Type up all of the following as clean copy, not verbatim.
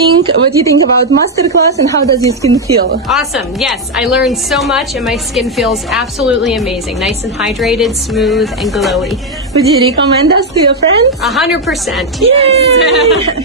What do you think about masterclass, and how does your skin feel? Awesome. Yes, I learned so much and my skin feels absolutely amazing. Nice and hydrated, smooth, and glowy. Would you recommend us to your friends? 100%. Yay!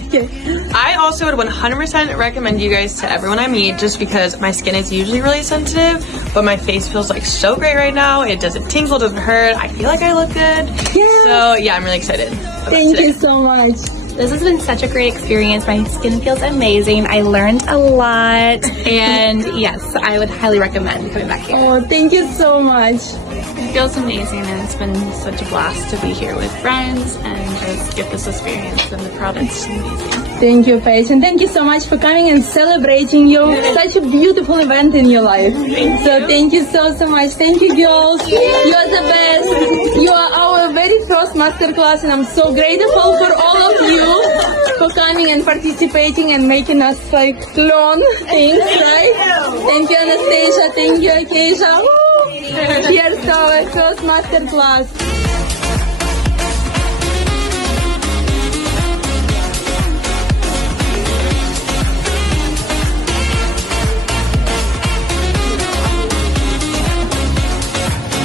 Okay. I also would 100% recommend you guys to everyone I meet, just because my skin is usually really sensitive, but my face feels like so great right now. It doesn't tingle, doesn't hurt. I feel like I look good. Yeah. So yeah, I'm really excited. Thank you so much. This has been such a great experience. My skin feels amazing. I learned a lot. And yes, I would highly recommend coming back here. Oh, thank you so much. It feels amazing, and it's been such a blast to be here with friends and just get this experience, and the product's amazing. Thank you, Paige, and thank you so much for coming and celebrating such a beautiful event in your life. Thank you so much. Thank you, girls. You are the best. You are our very first masterclass, and I'm so grateful for all of you for coming and participating and making us like learn things, right? Thank you, Anastasia. Thank you, Acacia. Here's our first masterclass.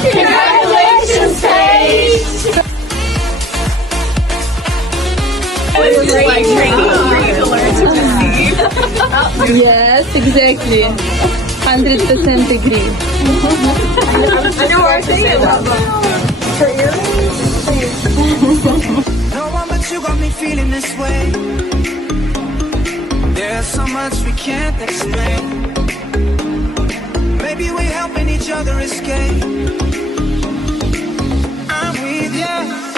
Congratulations, Paige! It was like training for you to learn to deceive. Yes, exactly. 100% agree. I know what I'm saying. No one but you got me feeling this way. There's so much we can't explain. Maybe we're helping each other escape. I'm with you.